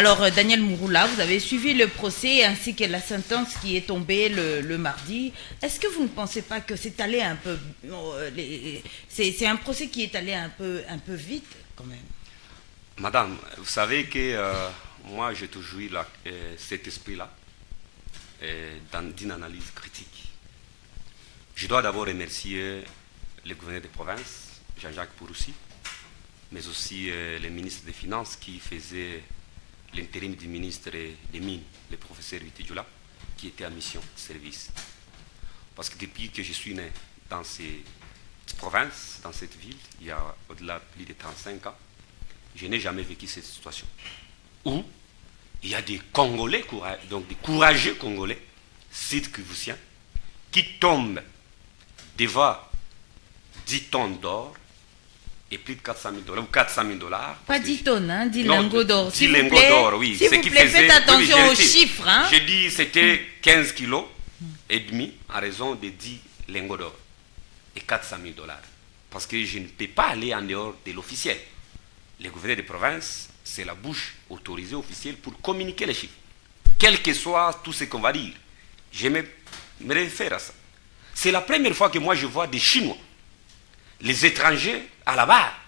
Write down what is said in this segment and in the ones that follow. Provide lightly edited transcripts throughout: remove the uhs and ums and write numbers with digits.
Alors, Daniel Mouroula, vous avez suivi le procès ainsi que la sentence qui est tombée le mardi. Est-ce que vous ne pensez pas que c'est allé un peu... c'est un procès qui est allé un peu vite, quand même? Madame, vous savez que moi, j'ai toujours eu cet esprit-là d'une analyse critique. Je dois d'abord remercier le gouverneur de province, Jean-Jacques Pouroussi, mais aussi le ministre des Finances qui faisait l'intérim du ministre des Mines, le professeur Vitidjoula, qui était en mission de service. Parce que depuis que je suis né dans cette province, dans cette ville, il y a au-delà de plus de 35 ans, je n'ai jamais vécu cette situation. Où il y a des Congolais, donc des courageux Congolais, sud-kivusiens, qui tombent devant 10 tonnes d'or et plus de 400 000 dollars, ou 400 000 dollars. Pas 10 tonnes, hein, 10 lingots d'or. 10 lingots d'or, oui. S'il vous plaît, faites attention aux chiffres. Hein. J'ai dit c'était 15 kilos et demi en raison de 10 lingots d'or et 400 000 dollars. Parce que je ne peux pas aller en dehors de l'officiel. Le gouverneur de province, c'est la bouche autorisée officielle pour communiquer les chiffres. Quel que soit tout ce qu'on va dire. Je me réfère à ça. C'est la première fois que moi je vois des Chinois, les étrangers à la barre,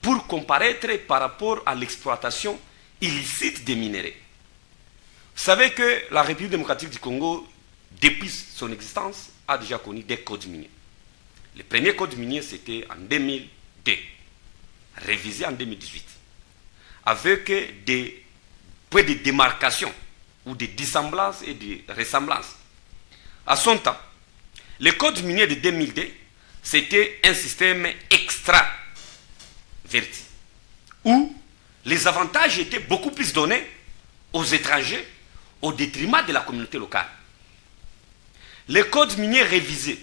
pour comparaître par rapport à l'exploitation illicite des minéraux. Vous savez que la République démocratique du Congo, depuis son existence, a déjà connu des codes miniers. Le premier code minier, c'était en 2002, révisé en 2018, avec des points de démarcation ou de dissemblances et de ressemblances. À son temps, le code minier de 2002, c'était un système extraverti, où les avantages étaient beaucoup plus donnés aux étrangers au détriment de la communauté locale. Le code minier révisé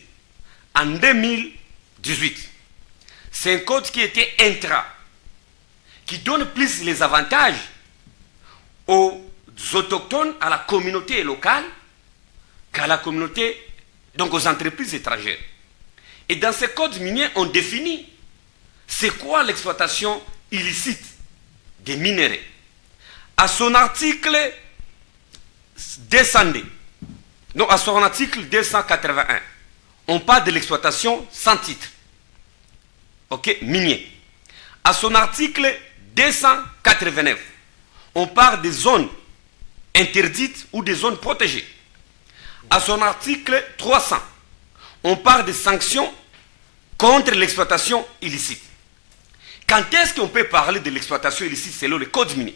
en 2018, c'est un code qui était intra, qui donne plus les avantages aux autochtones, à la communauté locale, qu'à la communauté, donc aux entreprises étrangères. Et dans ce code minier, on définit c'est quoi l'exploitation illicite des minéraux. À son article 200D, non, à son article 281, on parle de l'exploitation sans titre, ok, minier. À son article 289, on parle des zones interdites ou des zones protégées. À son article 300, on parle des sanctions contre l'exploitation illicite. Quand est-ce qu'on peut parler de l'exploitation illicite selon le code minier?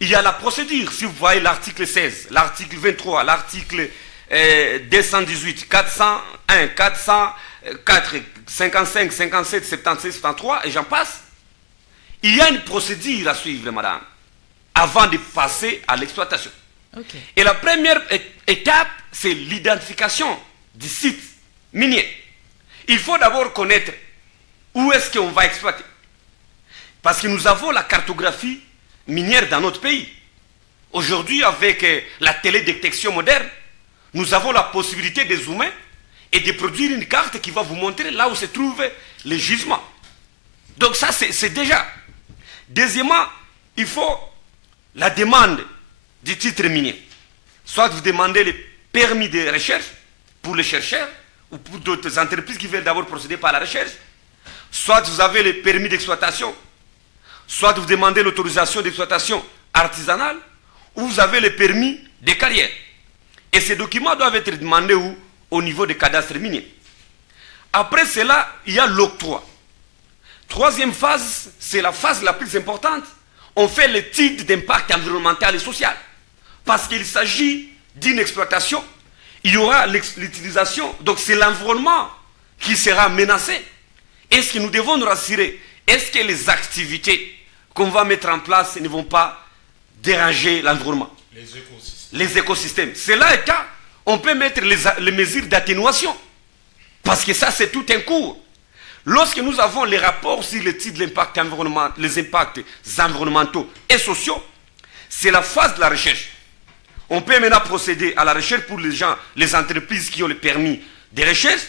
Il y a la procédure, si vous voyez l'article 16, l'article 23, l'article 218, 401, 404, 55, 57, 76, 73, et j'en passe. Il y a une procédure à suivre, madame, avant de passer à l'exploitation. Okay. Et la première étape, c'est l'identification du site minier. Il faut d'abord connaître où est-ce qu'on va exploiter. Parce que nous avons la cartographie minière dans notre pays. Aujourd'hui, avec la télédétection moderne, nous avons la possibilité de zoomer et de produire une carte qui va vous montrer là où se trouvent les gisements. Donc ça, c'est déjà. Deuxièmement, il faut la demande du titre minier. Soit vous demandez le permis de recherche pour les chercheurs ou pour d'autres entreprises qui veulent d'abord procéder par la recherche. Soit vous avez le permis d'exploitation. Soit vous demandez l'autorisation d'exploitation artisanale ou vous avez le permis de carrière. Et ces documents doivent être demandés où? Au niveau des cadastres miniers. Après cela, il y a l'octroi. Troisième phase, c'est la phase la plus importante. On fait l'étude d'impact environnemental et social. Parce qu'il s'agit d'une exploitation. Il y aura l'utilisation. Donc c'est l'environnement qui sera menacé. Est-ce que nous devons nous rassurer? Est-ce que les activités qu'on va mettre en place ne vont pas déranger l'environnement? Les écosystèmes. Cela étant, on peut mettre les mesures d'atténuation. Parce que ça, c'est tout un cours. Lorsque nous avons les rapports sur l'étude de l'impact environnemental, les impacts environnementaux et sociaux, c'est la phase de la recherche. On peut maintenant procéder à la recherche pour les gens, les entreprises qui ont le permis de recherche.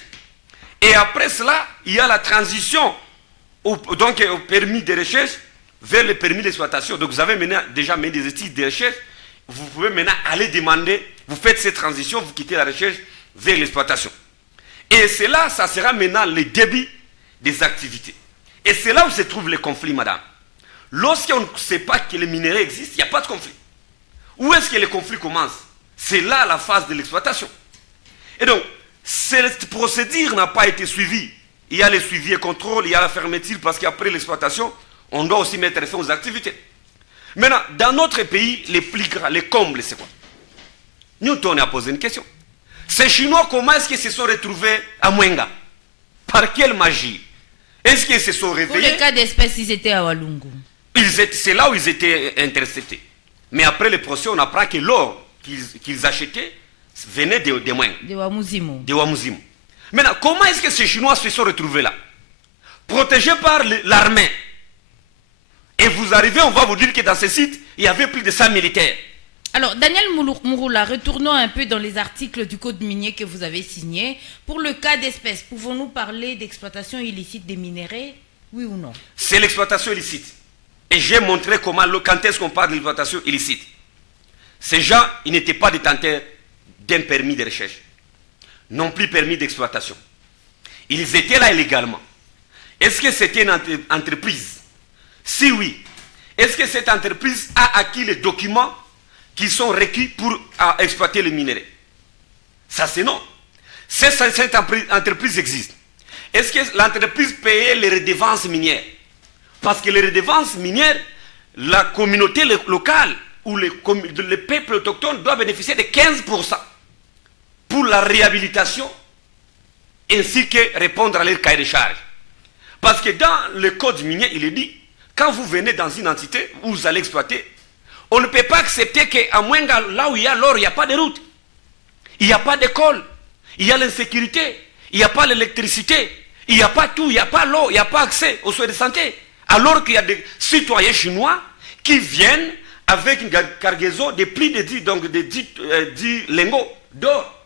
Et après cela, il y a la transition au permis de recherche vers le permis d'exploitation. Donc vous avez maintenant déjà mené des études de recherche. Vous pouvez maintenant aller demander, vous faites cette transition, vous quittez la recherche vers l'exploitation. Et c'est là, ça sera maintenant le début des activités. Et c'est là où se trouve le conflit, madame. Lorsqu'on ne sait pas que les minéraux existent, il n'y a pas de conflit. Où est-ce que le conflit commence? C'est là la phase de l'exploitation. Et donc, cette procédure n'a pas été suivie. Il y a le suivi et contrôle, il y a la fermeture, parce qu'après l'exploitation, on doit aussi mettre fin aux activités. Maintenant, dans notre pays, les plus grands, les combles, c'est quoi? Newton a posé une question. Ces Chinois, comment est-ce qu'ils se sont retrouvés à Mwenga? Par quelle magie? Est-ce qu'ils se sont réveillés? Pour le cas d'espèce, ils étaient à Walungu. C'est là où ils étaient interceptés. Mais après le procès, on apprend que l'or qu'ils achetaient venait de Mwenga. De Wamuzimo. De Wamuzimo. Maintenant, comment est-ce que ces Chinois se sont retrouvés là? Protégés par l'armée. Et vous arrivez, on va vous dire que dans ce site, il y avait plus de 100 militaires. Alors, Daniel Mouroula, retournons un peu dans les articles du code minier que vous avez signés. Pour le cas d'espèce, pouvons-nous parler d'exploitation illicite des minéraux, oui ou non? C'est l'exploitation illicite. Et j'ai montré comment, quand est-ce qu'on parle d'exploitation illicite. Ces gens, ils n'étaient pas détenteurs d'un permis de recherche, non plus permis d'exploitation. Ils étaient là illégalement. Est-ce que c'était une entreprise? Si oui, est-ce que cette entreprise a acquis les documents qui sont requis pour exploiter les minéraux? Ça c'est non. Cette entreprise existe. Est-ce que l'entreprise payait les redevances minières? Parce que les redevances minières, la communauté locale ou le peuple autochtone doit bénéficier de 15% pour la réhabilitation ainsi que répondre à leur cahier de charges. Parce que dans le code minier, il est dit, quand vous venez dans une entité où vous allez exploiter, on ne peut pas accepter qu'à Mwenga, là où il y a l'or, il n'y a pas de route. Il n'y a pas d'école. Il y a l'insécurité. Il n'y a pas l'électricité. Il n'y a pas tout. Il n'y a pas l'eau. Il n'y a pas accès aux soins de santé. Alors qu'il y a des citoyens chinois qui viennent avec une cargaison de plus de 10 lingots d'or.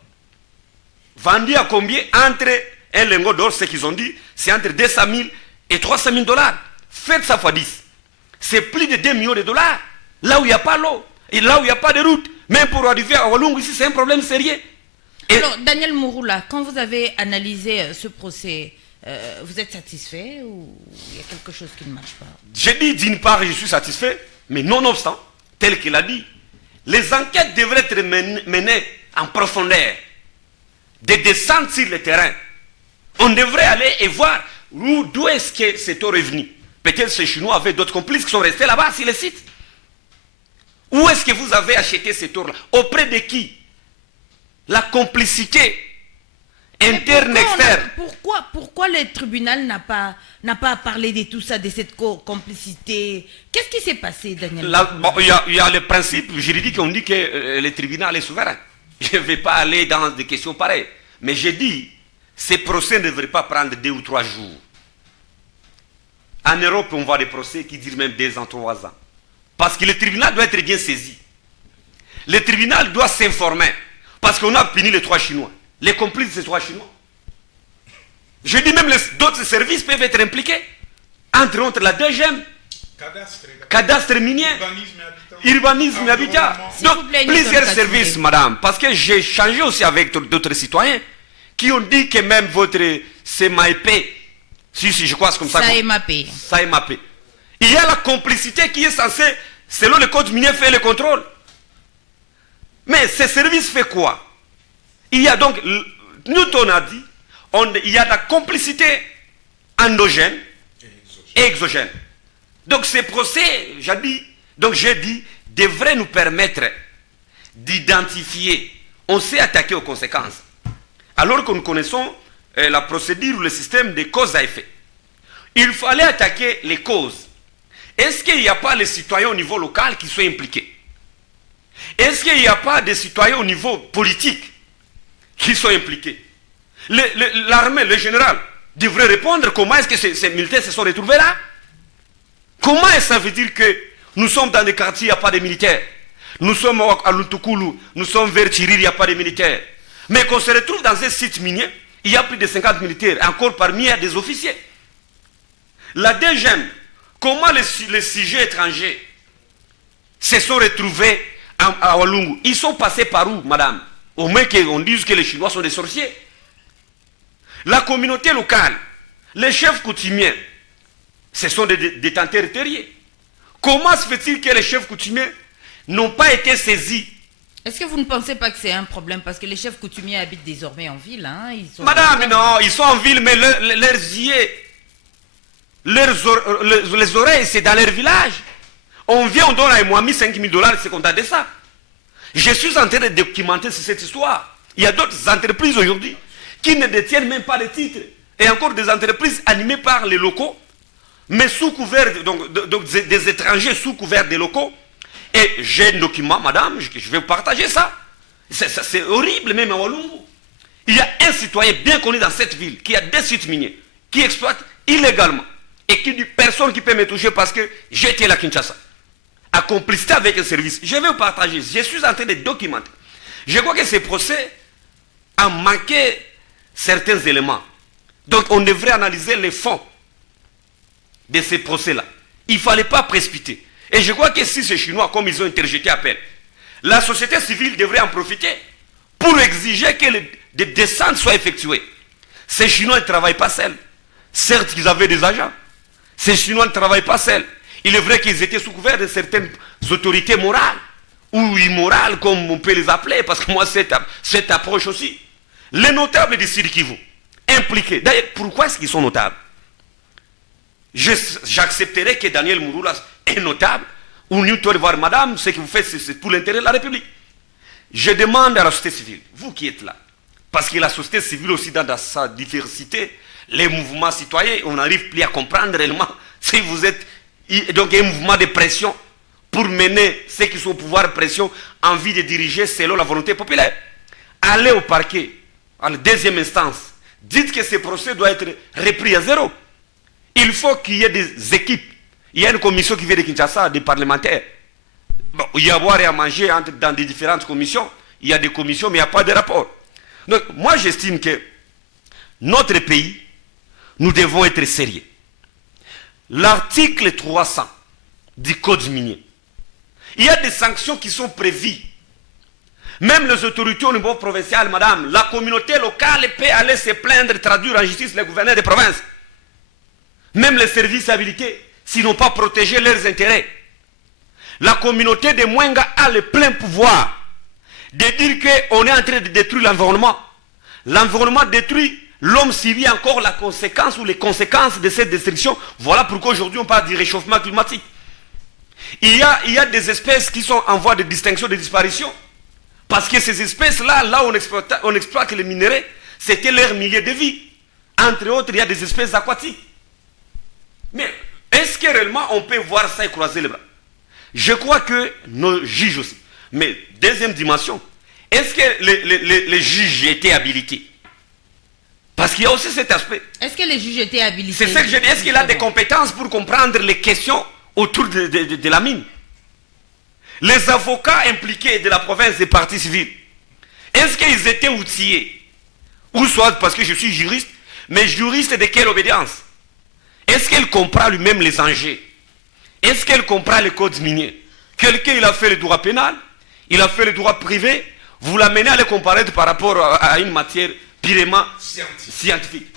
Vendus à combien? Entre un lingot d'or, ce qu'ils ont dit, c'est entre 200 000 et 300 000 dollars. Faites ça fois 10. C'est plus de 2 millions de dollars. Là où il n'y a pas l'eau, et là où il n'y a pas de route. Même pour arriver à Walungu, ici, c'est un problème sérieux. Et alors, Daniel Mouroula, quand vous avez analysé ce procès, vous êtes satisfait ou il y a quelque chose qui ne marche pas? J'ai dit, d'une part, je suis satisfait, mais nonobstant, tel qu'il a dit, les enquêtes devraient être menées en profondeur, de descendre sur le terrain. On devrait aller et voir d'où est-ce que c'est revenu. Peut-être ces Chinois avaient d'autres complices qui sont restés là-bas sur le site. Où est-ce que vous avez acheté cet or-là? Auprès de qui? La complicité interne, externe. Pourquoi le tribunal n'a pas parlé de tout ça, de cette complicité? Qu'est-ce qui s'est passé, Daniel? Il y a le principe juridique, on dit que le tribunal est souverain. Je ne vais pas aller dans des questions pareilles. Mais j'ai dit, ces procès ne devraient pas prendre 2 ou 3 jours. En Europe, on voit des procès qui durent même 2 ans, 3 ans. Parce que le tribunal doit être bien saisi. Le tribunal doit s'informer. Parce qu'on a puni les 3 Chinois. Les complices de ces 3 Chinois. Je dis même d'autres services peuvent être impliqués. Entre autres la DGM, cadastre minier, urbanisme et habitat. Donc plusieurs services, madame. Parce que j'ai changé aussi avec d'autres citoyens qui ont dit que même votre CMAP, si je crois que c'est comme ça. SAEMAP. Il y a la complicité qui est censée, selon le code minier, faire le contrôle. Mais ce service fait quoi? Il y a donc, Newton a dit, il y a la complicité endogène et exogène. Donc ces procès, j'ai dit, devraient nous permettre d'identifier. On s'est attaqué aux conséquences. Alors que nous connaissons la procédure ou le système de cause à effet. Il fallait attaquer les causes. Est-ce qu'il n'y a pas les citoyens au niveau local qui sont impliqués? Est-ce qu'il n'y a pas des citoyens au niveau politique qui sont impliqués? L'armée, le général, devrait répondre comment est-ce que ces militaires se sont retrouvés là? Comment est-ce que ça veut dire que nous sommes dans des quartiers, il n'y a pas de militaires? Nous sommes à Lutukulu, nous sommes vers Chiriri, il n'y a pas de militaires. Mais qu'on se retrouve dans un site minier, il y a plus de 50 militaires. Encore parmi eux, il y a des officiers. La DGM Comment les sujets étrangers se sont retrouvés à Walungu? Ils sont passés par où, madame? Au moins qu'on dise que les Chinois sont des sorciers. La communauté locale, les chefs coutumiers, ce sont des détenteurs terriers. Comment se fait-il que les chefs coutumiers n'ont pas été saisis? Est-ce que vous ne pensez pas que c'est un problème? Parce que les chefs coutumiers habitent désormais en ville. Hein? Madame, non, ils sont en ville, mais leurs yeux, les oreilles, c'est dans leur village. On vient, on donne à Moami $5 000, c'est content de ça. Je suis en train de documenter cette histoire. Il y a d'autres entreprises aujourd'hui qui ne détiennent même pas de titres. Et encore des entreprises animées par les locaux, mais sous couvert, donc des étrangers sous couvert des locaux. Et j'ai un document, madame, je vais vous partager ça. C'est horrible même à Walungu. Il y a un citoyen bien connu dans cette ville qui a des sites miniers, qui exploite illégalement. Et qui dit personne qui peut me toucher parce que j'étais à Kinshasa. À complicité avec un service. Je vais vous partager. Je suis en train de documenter. Je crois que ce procès a manqué certains éléments. Donc on devrait analyser les fonds de ces procès-là. Il ne fallait pas précipiter. Et je crois que si ces Chinois, comme ils ont interjeté appel, la société civile devrait en profiter pour exiger que des descentes soient effectuées. Ces Chinois ne travaillent pas seuls. Certes, ils avaient des agents. Ces Chinois ne travaillent pas seuls. Il est vrai qu'ils étaient sous couvert de certaines autorités morales, ou immorales, comme on peut les appeler, parce que moi, cette approche aussi. Les notables du Sud Kivu, impliqués. D'ailleurs, pourquoi est-ce qu'ils sont notables? J'accepterais que Daniel Mouroula est notable, ou Newton voir madame, ce que vous faites, c'est pour l'intérêt de la République. Je demande à la société civile, vous qui êtes là, parce que la société civile aussi dans sa diversité, les mouvements citoyens, on n'arrive plus à comprendre réellement si vous êtes donc un mouvement de pression pour mener ceux qui sont au pouvoir de pression en vue de diriger selon la volonté populaire. Allez au parquet, à la deuxième instance, dites que ce procès doit être repris à zéro. Il faut qu'il y ait des équipes. Il y a une commission qui vient de Kinshasa, des parlementaires. Bon, il y a à boire et à manger dans des différentes commissions. Il y a des commissions, mais il n'y a pas de rapport. Donc, moi, j'estime que notre pays, nous devons être sérieux. L'article 300 du Code minier, il y a des sanctions qui sont prévues. Même les autorités au niveau provincial, madame, la communauté locale peut aller se plaindre, traduire en justice les gouverneurs des provinces. Même les services habilités, s'ils n'ont pas protégé leurs intérêts. La communauté de Mwenga a le plein pouvoir de dire qu'on est en train de détruire l'environnement. L'environnement détruit, l'homme subit encore la conséquence ou les conséquences de cette destruction. Voilà pourquoi aujourd'hui on parle du réchauffement climatique. Il y a des espèces qui sont en voie de distinction, de disparition. Parce que ces espèces-là, là où on exploite les minéraux, c'était leur milieu de vie. Entre autres, il y a des espèces aquatiques. Mais est-ce que réellement on peut voir ça et croiser les bras? Je crois que nos juges aussi. Mais deuxième dimension, est-ce que les juges étaient habilités? Parce qu'il y a aussi cet aspect. Est-ce que les juges étaient habilités? C'est ça que je dis. Est-ce qu'il a des compétences pour comprendre les questions autour de la mine? Les avocats impliqués de la province des partis civils, est-ce qu'ils étaient outillés? Ou soit parce que je suis juriste, mais juriste de quelle obédience? Est-ce qu'il comprend lui-même les enjeux? Est-ce qu'il comprend le code minier? Quelqu'un, il a fait le droit pénal, il a fait le droit privé, vous l'amenez à le comparaître par rapport à une matière purement scientifique.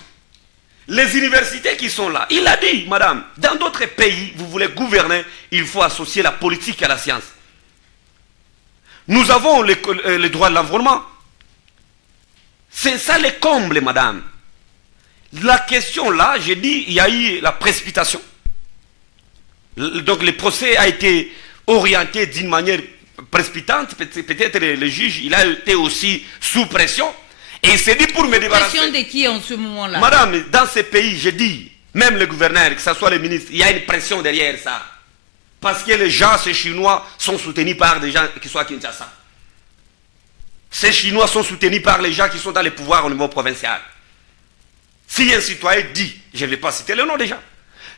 Les universités qui sont là, il a dit, madame, dans d'autres pays, vous voulez gouverner, il faut associer la politique à la science. Nous avons le droit de l'environnement. C'est ça le comble, madame. La question là, j'ai dit, il y a eu la précipitation. Donc le procès a été orienté d'une manière précipitante. Peut-être le juge, il a été aussi sous pression. Et il s'est dit pour me débarrasser. Pression de qui en ce moment-là? Madame, dans ces pays, j'ai dit, même le gouverneur, que ce soit le ministre, il y a une pression derrière ça. Parce que les gens, ces Chinois, sont soutenus par des gens qui sont à Kinshasa. Ces Chinois sont soutenus par les gens qui sont dans les pouvoirs au niveau provincial. Si un citoyen dit, je ne vais pas citer le nom des gens,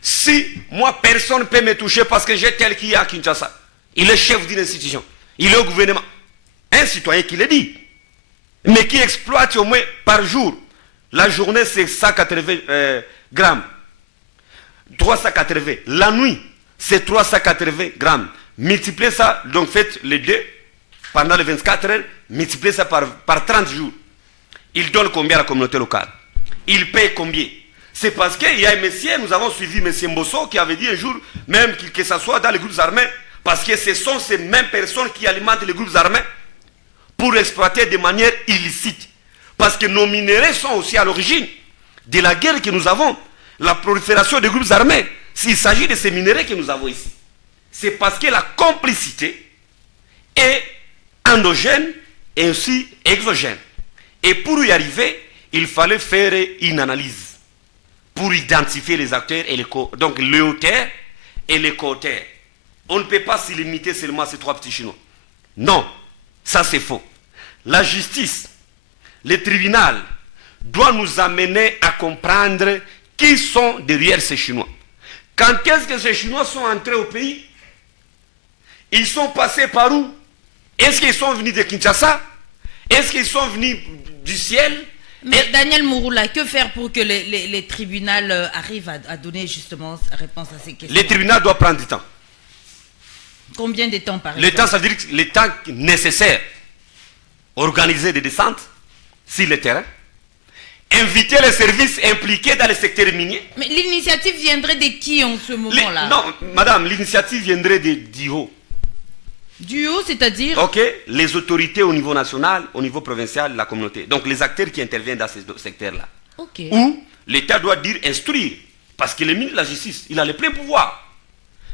si moi personne ne peut me toucher parce que j'ai tel qui est à Kinshasa, il est chef d'une institution, il est au gouvernement, un citoyen qui le dit, mais qui exploite au moins par jour, la journée c'est 180 grammes. 380. La nuit, c'est 380 grammes. Multipliez ça, donc faites les deux pendant les 24 heures, multipliez ça par 30 jours. Il donne combien à la communauté locale? Il paye combien? C'est parce qu'il y a un monsieur, nous avons suivi M. Mbosso qui avait dit un jour, même que ce soit dans les groupes armés, parce que ce sont ces mêmes personnes qui alimentent les groupes armés pour exploiter de manière illicite. Parce que nos minéraux sont aussi à l'origine de la guerre que nous avons, la prolifération des groupes armés. S'il s'agit de ces minéraux que nous avons ici, c'est parce que la complicité est endogène et aussi exogène. Et pour y arriver, il fallait faire une analyse pour identifier les acteurs et donc les auteurs et les co-auteurs. On ne peut pas se limiter seulement à ces trois petits Chinois. Non, ça c'est faux. La justice, le tribunal doit nous amener à comprendre qui sont derrière ces Chinois. Quand est-ce que ces Chinois sont entrés au pays? Ils sont passés par où? Est-ce qu'ils sont venus de Kinshasa? Est-ce qu'ils sont venus du ciel? Mais Daniel Mouroula, que faire pour que les tribunaux arrivent à donner justement réponse à ces questions? Les tribunaux doivent prendre du temps. Combien de temps par exemple? Le temps, ça veut dire le temps nécessaire. Organiser des descentes sur le terrain. Inviter les services impliqués dans le secteur minier. Mais l'initiative viendrait de qui en ce moment-là? Non, madame, l'initiative viendrait du haut. Du haut, c'est-à-dire? Ok, les autorités au niveau national, au niveau provincial, la communauté. Donc les acteurs qui interviennent dans ces secteurs-là. Ok. Où l'État doit dire instruire. Parce que le ministre de la Justice, il a le plein pouvoir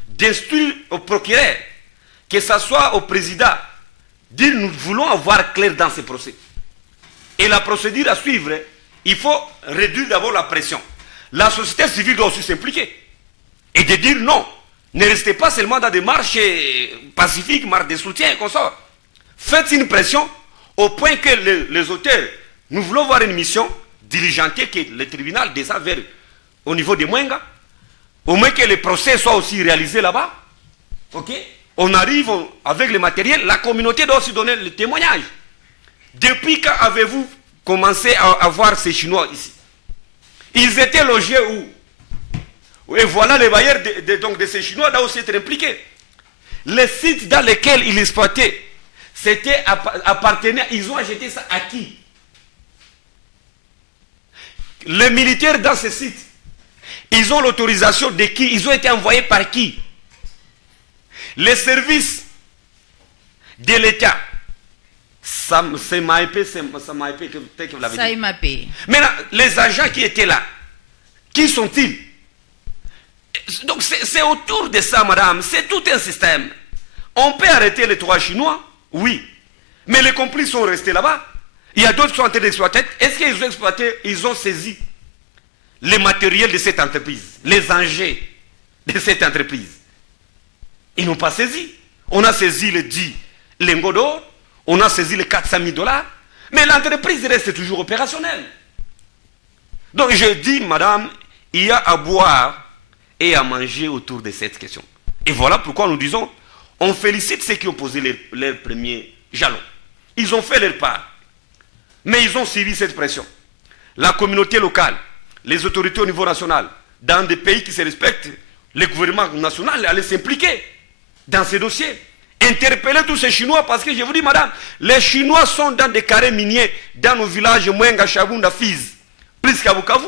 d'instruire au procureur, que ce soit au président, dire nous voulons avoir clair dans ces procès. Et la procédure à suivre, il faut réduire d'abord la pression. La société civile doit aussi s'impliquer. Et de dire non. Ne restez pas seulement dans des marches pacifiques, marches de soutien et consorts. Faites une pression au point que les auteurs, nous voulons voir une mission diligentée que le tribunal descend vers au niveau de Mwenga, au moins que les procès soient aussi réalisés là-bas. Ok? On arrive avec le matériel, la communauté doit aussi donner le témoignage. Depuis quand avez-vous commencé à voir ces Chinois ici? Ils étaient logés où? Et voilà les bailleurs de ces Chinois doivent aussi être impliqués. Les sites dans lesquels ils exploitaient, c'était appartenait, ils ont acheté ça à qui? Les militaires dans ces sites, ils ont l'autorisation de qui? Ils ont été envoyés par qui? Les services de l'État. C'est Maïpé, peut-être que vous l'avez dit. Maïpé. Maintenant, les agents qui étaient là, qui sont-ils? Donc c'est autour de ça, madame. C'est tout un système. On peut arrêter les trois Chinois, oui. Mais les complices sont restés là-bas. Il y a d'autres qui sont en train d'exploiter. Est-ce qu'ils ont exploité? Ils ont saisi les matériels de cette entreprise, les engins de cette entreprise. Ils n'ont pas saisi. On a saisi les 10 lingots d'or, on a saisi les 400 000 $, mais l'entreprise reste toujours opérationnelle. Donc je dis, madame, il y a à boire et à manger autour de cette question. Et voilà pourquoi nous disons, on félicite ceux qui ont posé leur premier jalon. Ils ont fait leur part. Mais ils ont suivi cette pression. La communauté locale, les autorités au niveau national, dans des pays qui se respectent, le gouvernement national allait s'impliquer dans ces dossiers. Interpeller tous ces Chinois, parce que je vous dis, madame, les Chinois sont dans des carrés miniers, dans nos villages, Mwenga, Chabunda, Fiz, plus qu'à Bukavu.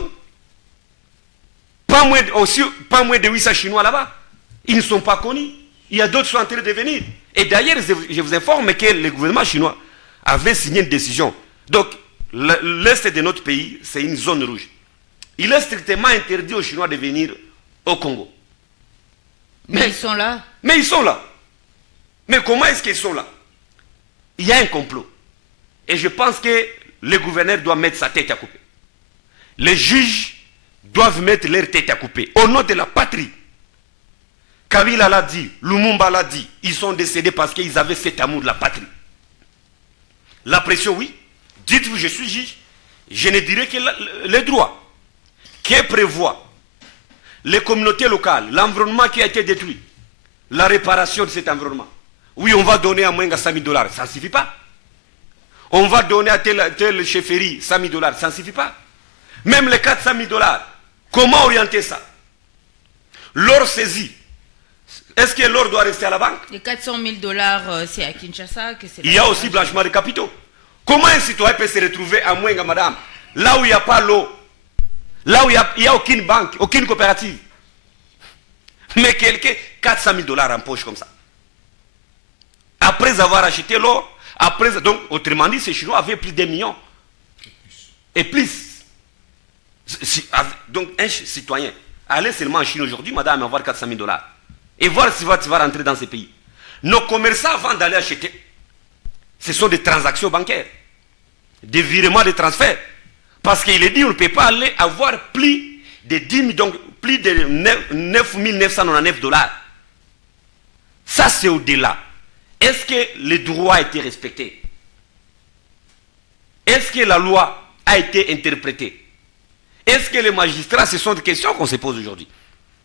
Pas moins de 800 Chinois là-bas. Ils ne sont pas connus. Il y a d'autres qui sont en train de venir. Et d'ailleurs, je vous informe que le gouvernement chinois avait signé une décision. Donc, l'Est de notre pays, c'est une zone rouge. Il est strictement interdit aux Chinois de venir au Congo. Mais ils sont là. Mais ils sont là. Mais comment est-ce qu'ils sont là? Il y a un complot. Et je pense que le gouverneur doit mettre sa tête à couper. Les juges doivent mettre leur tête à couper. Au nom de la patrie. Kabila l'a dit, Lumumba l'a dit, ils sont décédés parce qu'ils avaient cet amour de la patrie. La pression, oui. Dites-vous, je suis juge. Je ne dirais que les droits qui prévoient les communautés locales, l'environnement qui a été détruit, la réparation de cet environnement. Oui, on va donner à Mwenga 100 000 $, ça ne suffit pas. On va donner à telle chefferie 100 000 $, ça ne suffit pas. Même les 400 000 $, comment orienter ça? L'or saisi, est-ce que l'or doit rester à la banque? Les 400 000 $, c'est à Kinshasa que c'est. Il y a aussi blanchiment de capitaux. Comment un citoyen peut se retrouver à Mwenga, madame, là où il n'y a pas l'eau, là où il n'y a aucune banque, aucune coopérative, mais quelqu'un, 400 000 $ en poche comme ça. Après avoir acheté l'or, donc autrement dit, ces Chinois avaient plus d'1 million. Et plus. Donc un citoyen, allez seulement en Chine aujourd'hui, madame, avoir 400 000 $. Et voir si tu vas rentrer dans ces pays. Nos commerçants, avant d'aller acheter, ce sont des transactions bancaires, des virements de transfert. Parce qu'il est dit, on ne peut pas aller avoir plus de 10 000, donc plus de 9 999 $. Ça, c'est au-delà. Est-ce que le droit a été respecté? Est-ce que la loi a été interprétée? Est-ce que les magistrats, ce sont des questions qu'on se pose aujourd'hui?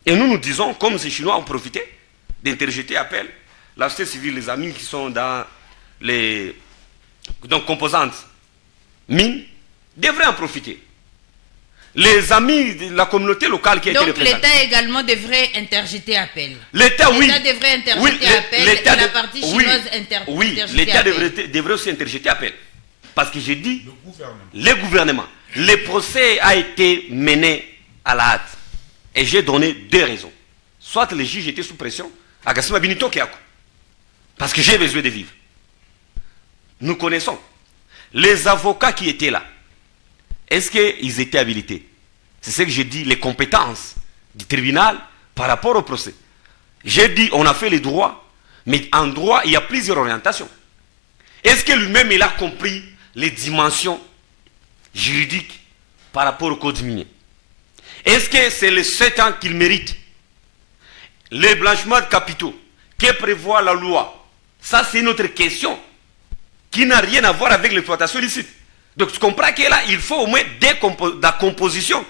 Et nous disons, comme ces Chinois ont profité d'interjeter appel, la société civile, les amis qui sont dans les composantes mines, devraient en profiter. Les amis de la communauté locale qui a été représentée. Donc l'État également devrait interjeter appel. L'État, oui. L'État devrait interjeter appel et la partie chinoise interjeter appel. Oui, l'État devrait aussi interjeter appel. Parce que j'ai dit, le gouvernement, le procès a été mené à la hâte. Et j'ai donné 2 raisons. Soit le juge était sous pression, parce que j'ai besoin de vivre. Nous connaissons. Les avocats qui étaient là, est-ce qu'ils étaient habilités? C'est ce que j'ai dit, les compétences du tribunal par rapport au procès. J'ai dit, on a fait les droits, mais en droit, il y a plusieurs orientations. Est-ce que lui-même, il a compris les dimensions juridiques par rapport au code minier? Est-ce que c'est les 7 ans qu'il mérite? Les blanchiments de capitaux, que prévoit la loi? Ça, c'est une autre question qui n'a rien à voir avec l'exploitation illicite. Donc, tu comprends que là, il faut au moins la composition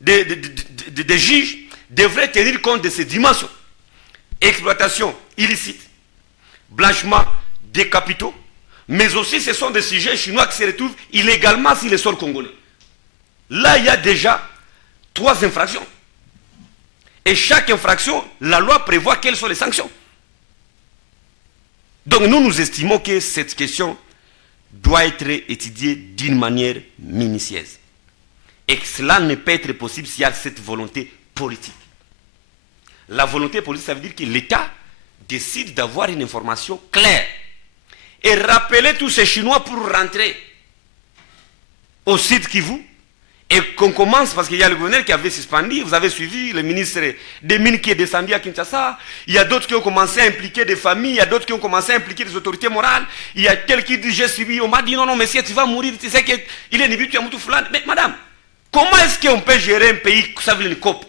des juges devrait tenir compte de ces dimensions. Exploitation illicite, blanchiment des capitaux, mais aussi ce sont des sujets chinois qui se retrouvent illégalement sur les sols congolais. Là, il y a déjà 3 infractions. Et chaque infraction, la loi prévoit quelles sont les sanctions. Donc nous estimons que cette question doit être étudiée d'une manière minutieuse. Et que cela ne peut être possible s'il y a cette volonté politique. La volonté politique, ça veut dire que l'État décide d'avoir une information claire. Et rappeler tous ces Chinois pour rentrer au site Kivu. Et qu'on commence, parce qu'il y a le gouverneur qui avait suspendu, vous avez suivi, le ministre des Mines qui est descendu à Kinshasa, il y a d'autres qui ont commencé à impliquer des familles, il y a d'autres qui ont commencé à impliquer des autorités morales, il y a tel qui dit, j'ai suivi, on m'a dit, non, monsieur, tu vas mourir, tu sais qu'il est nibu, tu as moutu fulane. Mais madame, comment est-ce qu'on peut gérer un pays qui savent le COP?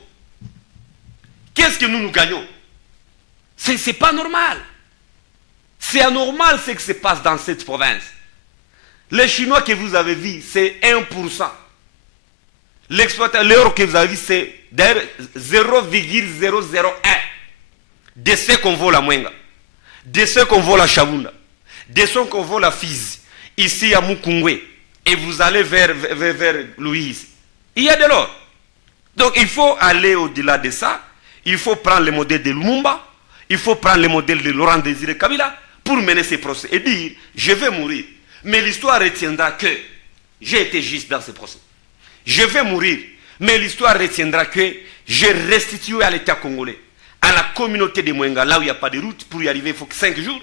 Qu'est-ce que nous gagnons? C'est pas normal. C'est anormal ce qui se passe dans cette province. Les Chinois que vous avez vus, c'est 1%. L'or que vous avez vu, c'est d'ailleurs 0,001 de ce qu'on vole à Mwenga, de ce qu'on vole à Chavunda, de ce qu'on vole à Fizi, ici à Mukungwe, et vous allez vers Louise. Il y a de l'or. Donc il faut aller au-delà de ça. Il faut prendre le modèle de Lumumba, il faut prendre le modèle de Laurent Désiré Kabila pour mener ces procès et dire, je vais mourir. Mais l'histoire retiendra que j'ai été juste dans ce procès. Je vais mourir, mais l'histoire retiendra que j'ai restitué à l'État congolais, à la communauté de Mwenga, là où il n'y a pas de route, pour y arriver, il faut que 5 jours.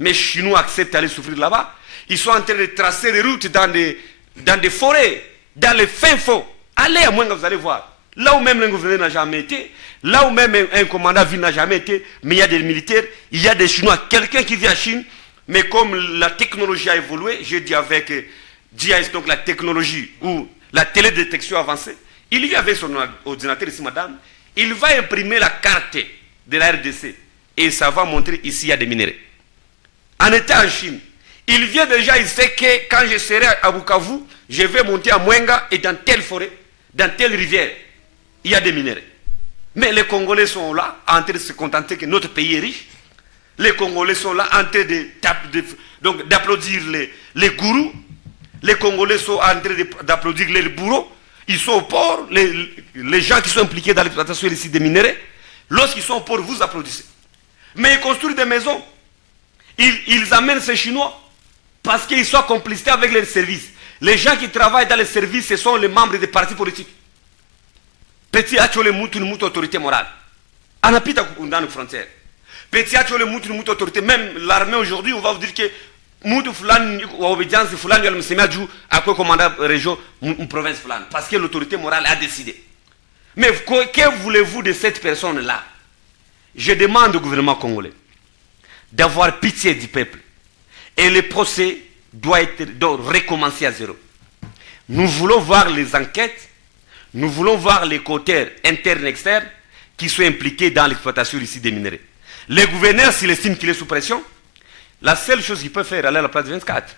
Mais les Chinois acceptent d'aller souffrir là-bas. Ils sont en train de tracer des routes dans des forêts, dans les fins fonds. Allez à Mwenga, vous allez voir. Là où même le gouverneur n'a jamais été, là où même un commandant ville n'a jamais été, mais il y a des militaires, il y a des Chinois, quelqu'un qui vit en Chine, mais comme la technologie a évolué, je dis avec GIS, donc la technologie ou la télédétection avancée, il vient avec son ordinateur ici, madame, il va imprimer la carte de la RDC et ça va montrer ici il y a des minéraux. En étant en Chine, il vient déjà, il sait que quand je serai à Bukavu, je vais monter à Mwenga et dans telle forêt, dans telle rivière, il y a des minéraux. Mais les Congolais sont là, en train de se contenter que notre pays est riche. Les Congolais sont là, en train d'applaudir les gourous. Les Congolais sont en train d'applaudir les bourreaux. Ils sont au port, les gens qui sont impliqués dans l'exploitation illicite des minéraux, lorsqu'ils sont au port, vous applaudissez. Mais ils construisent des maisons. Ils amènent ces Chinois parce qu'ils sont complices avec les services. Les gens qui travaillent dans les services, ce sont les membres des partis politiques. Petit Achole Moutou, une autorité morale. On a pris dans nos frontières. Petit Achole Moutou, une autorité. Même l'armée aujourd'hui, on va vous dire que Moutou Foulan, ou obédience Foulan, il y a le Sémédjou, à quoi commander la région, une province Foulan. Parce que l'autorité morale a décidé. Mais que voulez-vous de cette personne-là? Je demande au gouvernement congolais d'avoir pitié du peuple. Et le procès doit recommencer à zéro. Nous voulons voir les enquêtes, nous voulons voir les côtés internes et externes qui sont impliqués dans l'exploitation ici des minéraux. Le gouverneur, s'il estime qu'il est sous pression, la seule chose qu'il peut faire, aller à la place 24,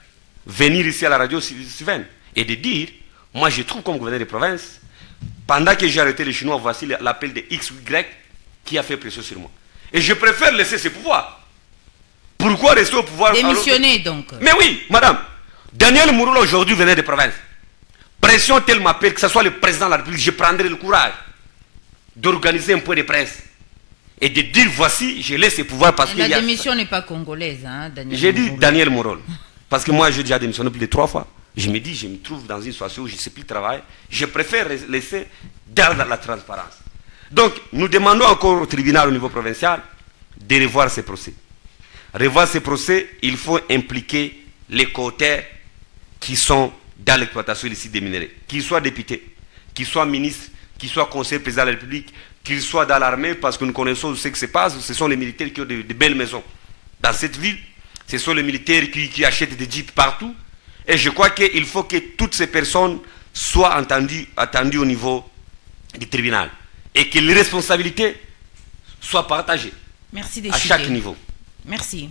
venir ici à la radio Sylvain et de dire, moi je trouve comme gouverneur de province, pendant que j'ai arrêté les Chinois, voici l'appel de X ou Y qui a fait pression sur moi. Et je préfère laisser ce pouvoir. Pourquoi rester au pouvoir? Démissionner donc. Mais oui, madame. Daniel Mouroula aujourd'hui venait de province. Pression telle m'appelle, que ce soit le président de la République, je prendrai le courage d'organiser un point de presse et de dire voici, je laisse ce pouvoir parce que... La démission n'est pas congolaise, hein, Daniel. J'ai dit Daniel Mouroula. Parce que moi, j'ai déjà démissionné plus de 3 fois. Je me dis, je me trouve dans une situation où je ne sais plus travailler. Je préfère laisser dans la transparence. Donc, nous demandons encore au tribunal au niveau provincial de revoir ces procès. Revoir ces procès, il faut impliquer les côtés qui sont dans l'exploitation illicite des minéraux. Qu'ils soient députés, qu'ils soient ministres, qu'ils soient conseillers président de la République, qu'ils soient dans l'armée, parce que nous connaissons ce qui se passe. Ce sont les militaires qui ont de belles maisons. Dans cette ville, ce sont les militaires qui achètent des jeeps partout. Et je crois qu'il faut que toutes ces personnes soient attendues au niveau du tribunal. Et que les responsabilités soient partagées. Merci à chaque niveau. Merci.